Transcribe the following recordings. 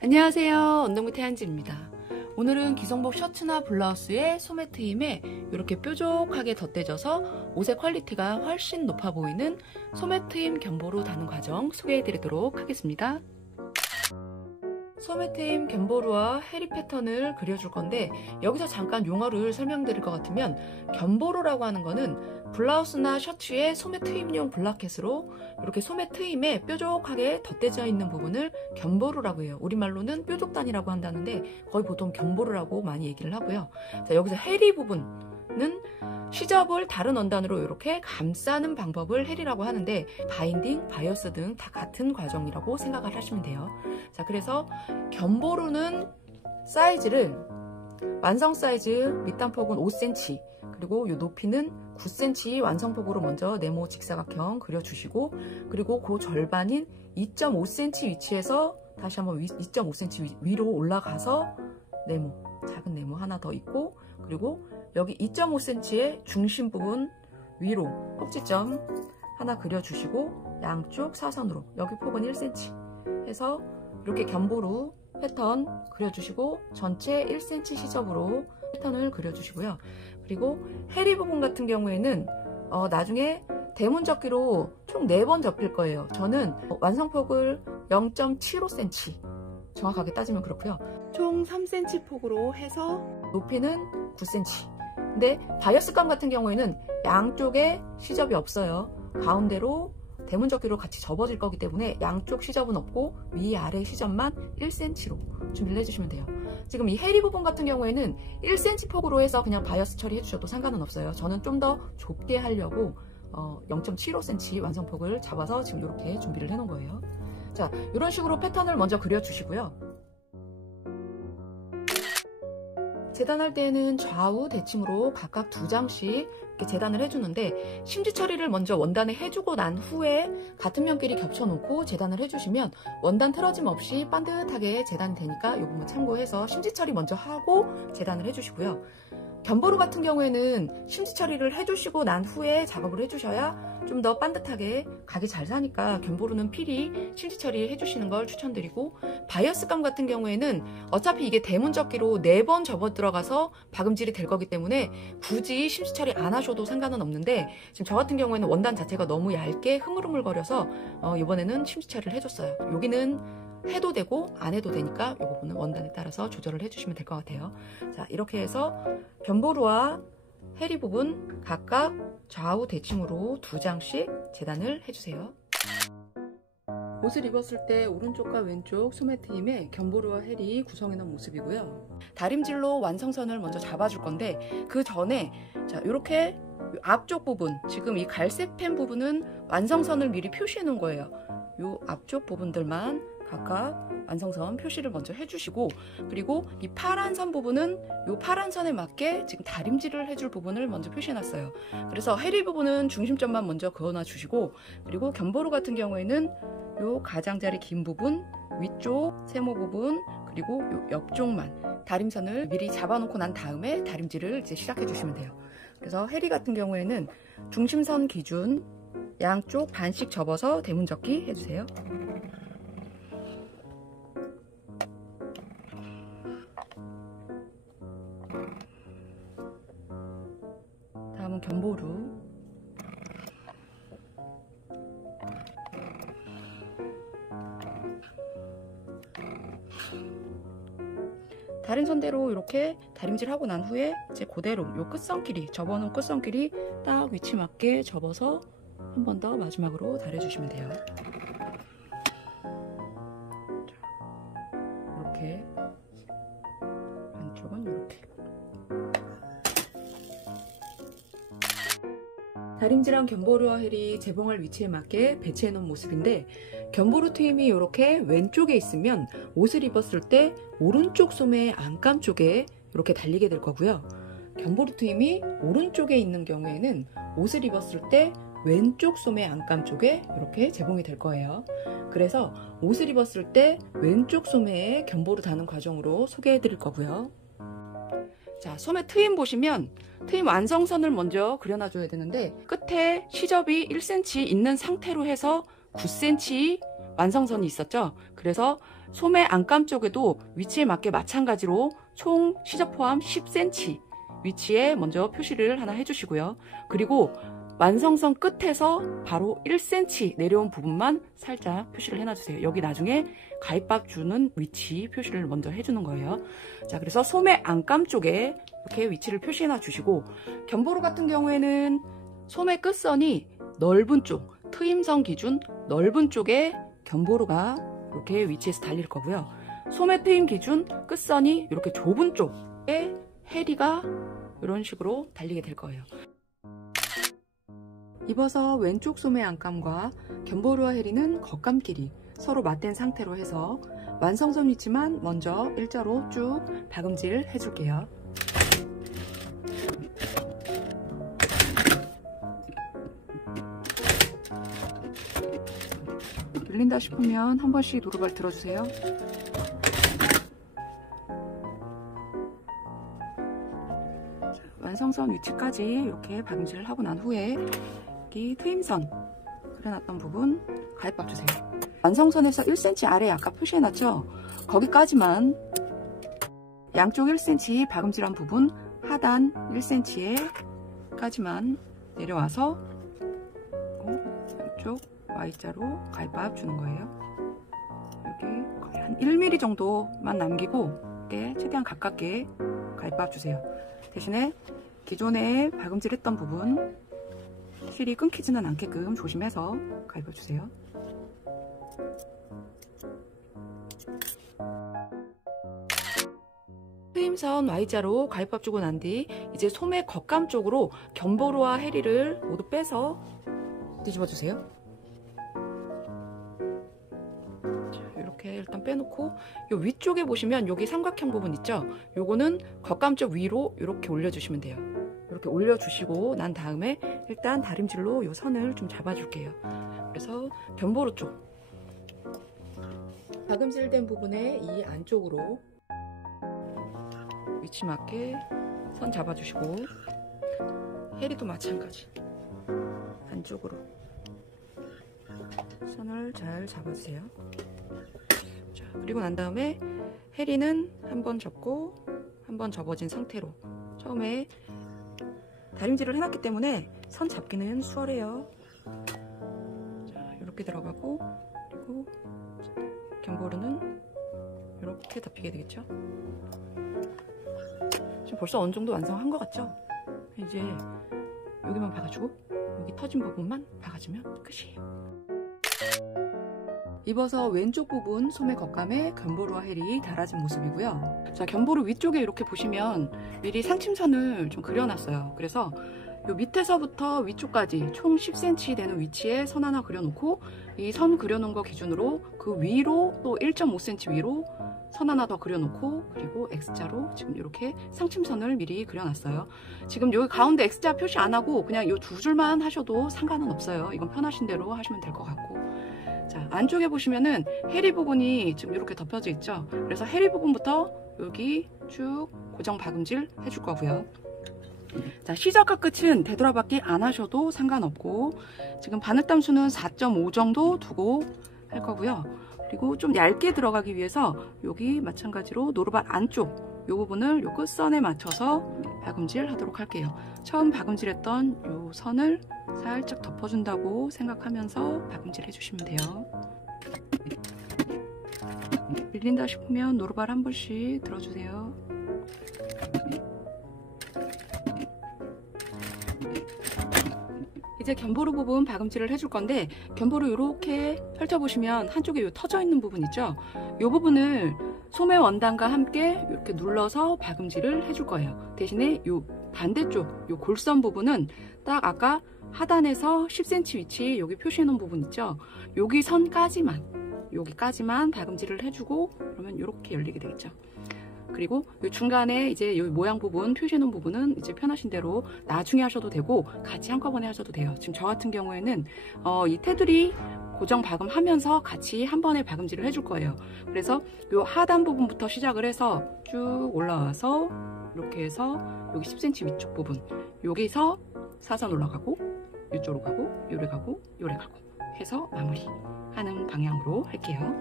안녕하세요. 운동부 태안지입니다. 오늘은 기성복 셔츠나 블라우스에 소매 트임에 이렇게 뾰족하게 덧대져서 옷의 퀄리티가 훨씬 높아 보이는 소매 트임 견보로 다는 과정 소개해드리도록 하겠습니다. 소매 트임 견보루와 해리 패턴을 그려줄 건데, 여기서 잠깐 용어를 설명드릴 것 같으면 견보루라고 하는 거는 블라우스나 셔츠에 소매 트임용 블라켓으로 이렇게 소매 트임에 뾰족하게 덧대져 있는 부분을 견보루라고 해요. 우리말로는 뾰족단이라고 한다는데 거의 보통 견보루라고 많이 얘기를 하고요. 자, 여기서 해리 부분은 시접을 다른 원단으로 이렇게 감싸는 방법을 해리라고 하는데, 바인딩, 바이어스 등 다 같은 과정이라고 생각을 하시면 돼요. 자, 그래서 견보루는 사이즈를 완성 사이즈 밑단폭은 5cm, 그리고 이 높이는 9cm 완성폭으로 먼저 네모 직사각형 그려주시고, 그리고 그 절반인 2.5cm 위치에서 다시 한번 2.5cm 위로 올라가서 네모, 작은 네모 하나 더 있고, 그리고 여기 2.5cm의 중심 부분 위로 꼭지점 하나 그려주시고, 양쪽 사선으로 여기 폭은 1cm 해서 이렇게 견보루 패턴 그려주시고, 전체 1cm 시접으로 패턴을 그려주시고요. 그리고 해리 부분 같은 경우에는 나중에 대문 접기로 총 4번 접힐 거예요. 저는 완성폭을 0.75cm, 정확하게 따지면 그렇고요. 총 3cm 폭으로 해서 높이는 9cm. 근데 바이어스감 같은 경우에는 양쪽에 시접이 없어요. 가운데로 대문 접기로 같이 접어질 거기 때문에 양쪽 시접은 없고 위아래 시접만 1cm로 준비를 해주시면 돼요. 지금 이 해리 부분 같은 경우에는 1cm 폭으로 해서 그냥 바이어스 처리해 주셔도 상관은 없어요. 저는 좀 더 좁게 하려고 0.75cm 완성폭을 잡아서 지금 이렇게 준비를 해 놓은 거예요. 자, 이런 식으로 패턴을 먼저 그려주시고요. 재단할 때는 좌우 대칭으로 각각 2장씩 이렇게 재단을 해주는데, 심지 처리를 먼저 원단에 해주고 난 후에 같은 면끼리 겹쳐놓고 재단을 해주시면 원단 틀어짐 없이 반듯하게 재단이 되니까 이 부분 참고해서 심지 처리 먼저 하고 재단을 해주시고요. 견보루 같은 경우에는 심지 처리를 해주시고 난 후에 작업을 해주셔야 좀 더 반듯하게 각이 잘 사니까 견보루는 필히 심지 처리 해주시는 걸 추천드리고, 바이어스감 같은 경우에는 어차피 이게 대문 접기로 4번 접어 들어가서 박음질이 될 거기 때문에 굳이 심지 처리 안 하셔도 상관은 없는데, 지금 저 같은 경우에는 원단 자체가 너무 얇게 흐물흐물거려서 이번에는 심지 처리를 해줬어요. 여기는 해도 되고 안 해도 되니까 이 부분은 원단에 따라서 조절을 해주시면 될 것 같아요. 자, 이렇게 해서 견보루와 해리 부분 각각 좌우 대칭으로 2장씩 재단을 해주세요. 옷을 입었을 때 오른쪽과 왼쪽 소매 트임에 견보루와 해리 구성해 놓은 모습이고요. 다림질로 완성선을 먼저 잡아줄 건데, 그 전에 자, 이렇게 앞쪽 부분, 지금 이 갈색 펜 부분은 완성선을 미리 표시해 놓은 거예요. 이 앞쪽 부분들만 각각 완성선 표시를 먼저 해주시고, 그리고 이 파란 선 부분은 이 파란 선에 맞게 지금 다림질을 해줄 부분을 먼저 표시해놨어요. 그래서 해리 부분은 중심점만 먼저 그어놔 주시고, 그리고 견보루 같은 경우에는 이 가장자리 긴 부분, 위쪽 세모 부분, 그리고 이 옆쪽만 다림선을 미리 잡아놓고 난 다음에 다림질을 이제 시작해 주시면 돼요. 그래서 해리 같은 경우에는 중심선 기준 양쪽 반씩 접어서 대문 접기 해주세요. 다음은 견보루. 다른 선대로 이렇게 다림질 하고 난 후에 이제 그대로 요 끝선끼리, 접어놓은 끝선끼리 딱 위치 맞게 접어서 한 번 더 마지막으로 달아주시면 돼요. 이렇게 안쪽은 이렇게. 다림질한 견보루와 헬이 재봉할 위치에 맞게 배치해 놓은 모습인데, 견보루 트임이 이렇게 왼쪽에 있으면 옷을 입었을 때 오른쪽 소매 안감 쪽에 이렇게 달리게 될 거고요. 견보루 트임이 오른쪽에 있는 경우에는 옷을 입었을 때 왼쪽 소매 안감 쪽에 이렇게 재봉이 될 거예요. 그래서 옷을 입었을 때 왼쪽 소매에 견보루 다는 과정으로 소개해 드릴 거고요. 자, 소매 트임 보시면 트임 완성선을 먼저 그려놔줘야 되는데, 끝에 시접이 1cm 있는 상태로 해서 9cm 완성선이 있었죠. 그래서 소매 안감 쪽에도 위치에 맞게 마찬가지로 총 시접 포함 10cm 위치에 먼저 표시를 하나 해주시고요. 그리고 완성선 끝에서 바로 1cm 내려온 부분만 살짝 표시를 해놔주세요. 여기 나중에 가입밥 주는 위치 표시를 먼저 해주는 거예요. 자, 그래서 소매 안감 쪽에 이렇게 위치를 표시해놔 주시고, 견보로 같은 경우에는 소매 끝선이 넓은 쪽, 트임선 기준 넓은 쪽에 견보로가 이렇게 위치해서 달릴 거고요. 소매 트임 기준 끝선이 이렇게 좁은 쪽에 해리가 이런 식으로 달리게 될 거예요. 입어서 왼쪽 소매 안감과 견보루와 해리는 겉감끼리 서로 맞댄 상태로 해서 완성선 위치만 먼저 일자로 쭉 박음질 해줄게요. 밀린다 싶으면 한 번씩 노루발 들어주세요. 자, 완성선 위치까지 이렇게 박음질을 하고 난 후에 여기 트임선 그려놨던 부분 가입밥 주세요. 완성선에서 1cm 아래 아까 표시해놨죠? 거기까지만 양쪽 1cm 박음질한 부분 하단 1cm에 까지만 내려와서 양쪽 Y자로 가입밥 주는 거예요. 여기 거의 한 1mm 정도만 남기고 최대한 가깝게 가입밥 주세요. 대신에 기존에 박음질했던 부분 실이 끊기지는 않게끔 조심해서 가입해 주세요. 트임선 Y자로 가입밥 주고 난 뒤 이제 소매 겉감 쪽으로 견보루와 해리를 모두 빼서 뒤집어 주세요. 자, 이렇게 일단 빼놓고 요 위쪽에 보시면 여기 삼각형 부분 있죠? 요거는 겉감 쪽 위로 이렇게 올려주시면 돼요. 이렇게 올려주시고 난 다음에 일단 다림질로 요 선을 좀 잡아줄게요. 그래서 견보루 쪽 박음질된 부분에 이 안쪽으로 위치 맞게 선 잡아주시고, 해리도 마찬가지 안쪽으로 선을 잘 잡아주세요. 자, 그리고 난 다음에 해리는 한번 접고 한번 접어진 상태로 처음에 다림질을 해놨기 때문에 선 잡기는 수월해요. 자, 이렇게 들어가고, 그리고 견보루는 이렇게 덮이게 되겠죠. 지금 벌써 어느 정도 완성한 것 같죠? 이제 여기만 박아주고 여기 터진 부분만 박아주면 끝이에요. 입어서 왼쪽 부분 소매 겉감에 견보루와 해리 달아진 모습이고요. 자, 견보루 위쪽에 이렇게 보시면 미리 상침선을 좀 그려놨어요. 그래서 요 밑에서부터 위쪽까지 총 10cm 되는 위치에 선 하나 그려놓고, 이 선 그려놓은 거 기준으로 그 위로 또 1.5cm 위로 선 하나 더 그려놓고, 그리고 X자로 지금 이렇게 상침선을 미리 그려놨어요. 지금 여기 가운데 X자 표시 안 하고 그냥 이 두 줄만 하셔도 상관은 없어요. 이건 편하신 대로 하시면 될 것 같고. 자, 안쪽에 보시면은 해리 부분이 지금 이렇게 덮여져 있죠. 그래서 해리 부분부터 여기 쭉 고정 박음질 해줄 거고요. 자, 시작과 끝은 되돌아받기 안 하셔도 상관없고, 지금 바늘땀 수는 4.5 정도 두고 할 거고요. 그리고 좀 얇게 들어가기 위해서 여기 마찬가지로 노루발 안쪽 이 부분을 요 끝선에 맞춰서 박음질 하도록 할게요. 처음 박음질했던 요 선을 살짝 덮어준다고 생각하면서 박음질 해주시면 돼요. 밀린다 싶으면 노루발 한 번씩 들어주세요. 이제 견보루 부분 박음질을 해줄 건데, 견보루 이렇게 펼쳐보시면 한쪽에 요 터져 있는 부분 있죠? 이 부분을 소매 원단과 함께 이렇게 눌러서 박음질을 해줄 거예요. 대신에 요 반대쪽 요 골선 부분은 딱 아까 하단에서 10cm 위치 여기 표시해 놓은 부분 있죠? 여기 여기까지만 박음질을 해주고, 그러면 이렇게 열리게 되겠죠. 그리고 이 중간에 이제 이 모양 부분 표시해 놓은 부분은 이제 편하신 대로 나중에 하셔도 되고 같이 한꺼번에 하셔도 돼요. 지금 저 같은 경우에는 이 테두리 고정 박음하면서 같이 한 번에 박음질을 해줄 거예요. 그래서 이 하단 부분부터 시작을 해서 쭉 올라와서 이렇게 해서 여기 10cm 위쪽 부분 여기서 사선 올라가고 이쪽으로 가고 요래 가고 요래 가고 해서 마무리하는 방향으로 할게요.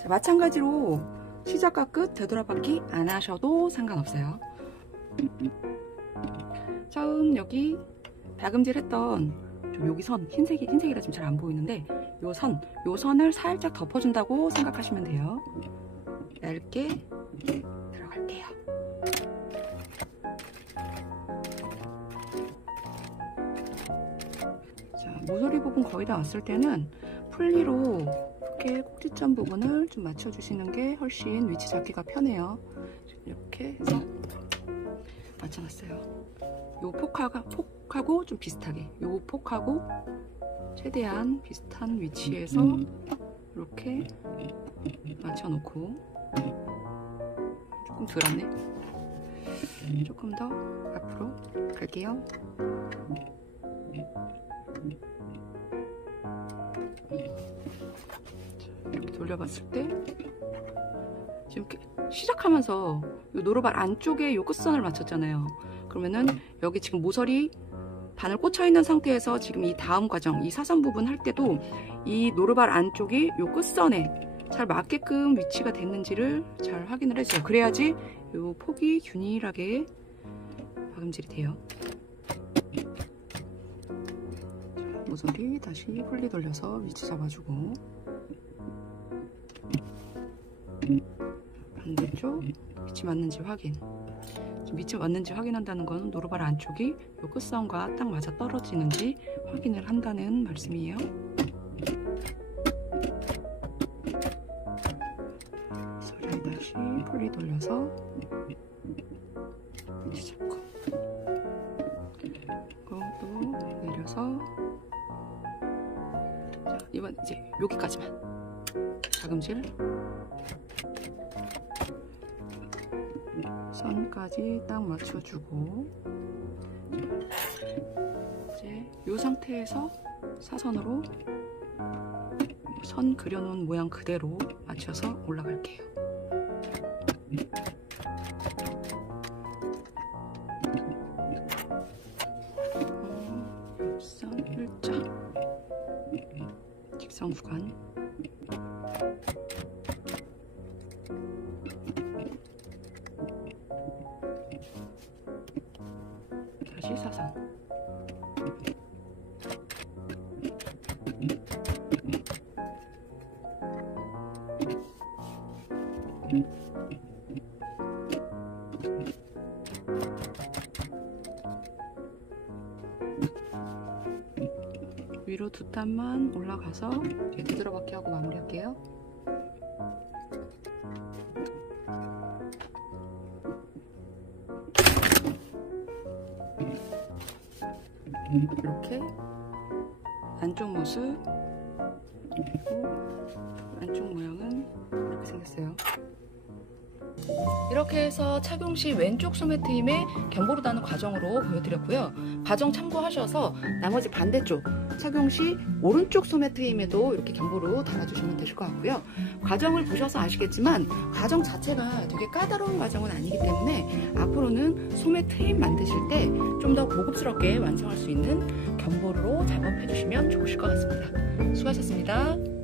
자, 마찬가지로 시작과 끝 되돌아받기 안 하셔도 상관없어요. 처음 여기 다금질했던 여기 선, 흰색이라 지금 잘 안 보이는데 요 선을 살짝 덮어준다고 생각하시면 돼요. 얇게 들어갈게요. 자, 모서리 부분 거의 다 왔을 때는 풀리로 이렇게 꼭지점 부분을 좀 맞춰주시는 게 훨씬 위치 잡기가 편해요. 이렇게 해서 맞춰놨어요. 요 폭하고 좀 비슷하게, 요 폭하고 최대한 비슷한 위치에서 이렇게 맞춰놓고, 조금 덜 왔네. 조금 더 앞으로 갈게요. 이렇게 돌려봤을 때 지금 이렇게 시작하면서 요 노루발 안쪽에 요 끝선을 맞췄잖아요. 그러면은 여기 지금 모서리 바늘 꽂혀 있는 상태에서 지금 이 다음 과정, 이 사선 부분 할 때도 이 노루발 안쪽이 요 끝선에 잘 맞게끔 위치가 됐는지를 잘 확인을 해주세요. 그래야지 요 폭이 균일하게 박음질이 돼요. 모서리 다시 풀리 돌려서 위치 잡아주고, 반대쪽 위치 맞는지 확인. 위치 맞는지 확인한다는 건 노루발 안쪽이 요 끝선과 딱 맞아 떨어지는지 확인을 한다는 말씀이에요. 소리 다시 풀리 돌려서 위치 잡고, 이것도 내려서, 자, 이번 이제 여기까지만 다금질. 선까지 딱 맞춰주고, 이제 이 상태에서 사선으로 선 그려놓은 모양 그대로 맞춰서 올라갈게요. 옆선 일자, 직선 구간, 다시 사선, 위로 두 땀만 올라가서 이렇게 뒤돌아받기 하고 마무리할게요. 이렇게 안쪽 모습, 그리고 안쪽 모양은 이렇게 생겼어요. 이렇게 해서 착용 시 왼쪽 소매 트임의 견보로 다는 과정으로 보여드렸고요. 과정 참고하셔서 나머지 반대쪽 착용 시 오른쪽 소매 트임에도 이렇게 견보로 달아주시면 되실 것 같고요. 과정을 보셔서 아시겠지만 과정 자체가 되게 까다로운 과정은 아니기 때문에 앞으로는 소매 트임 만드실 때 좀 더 고급스럽게 완성할 수 있는 견보로 작업해 주시면 좋으실 것 같습니다. 수고하셨습니다.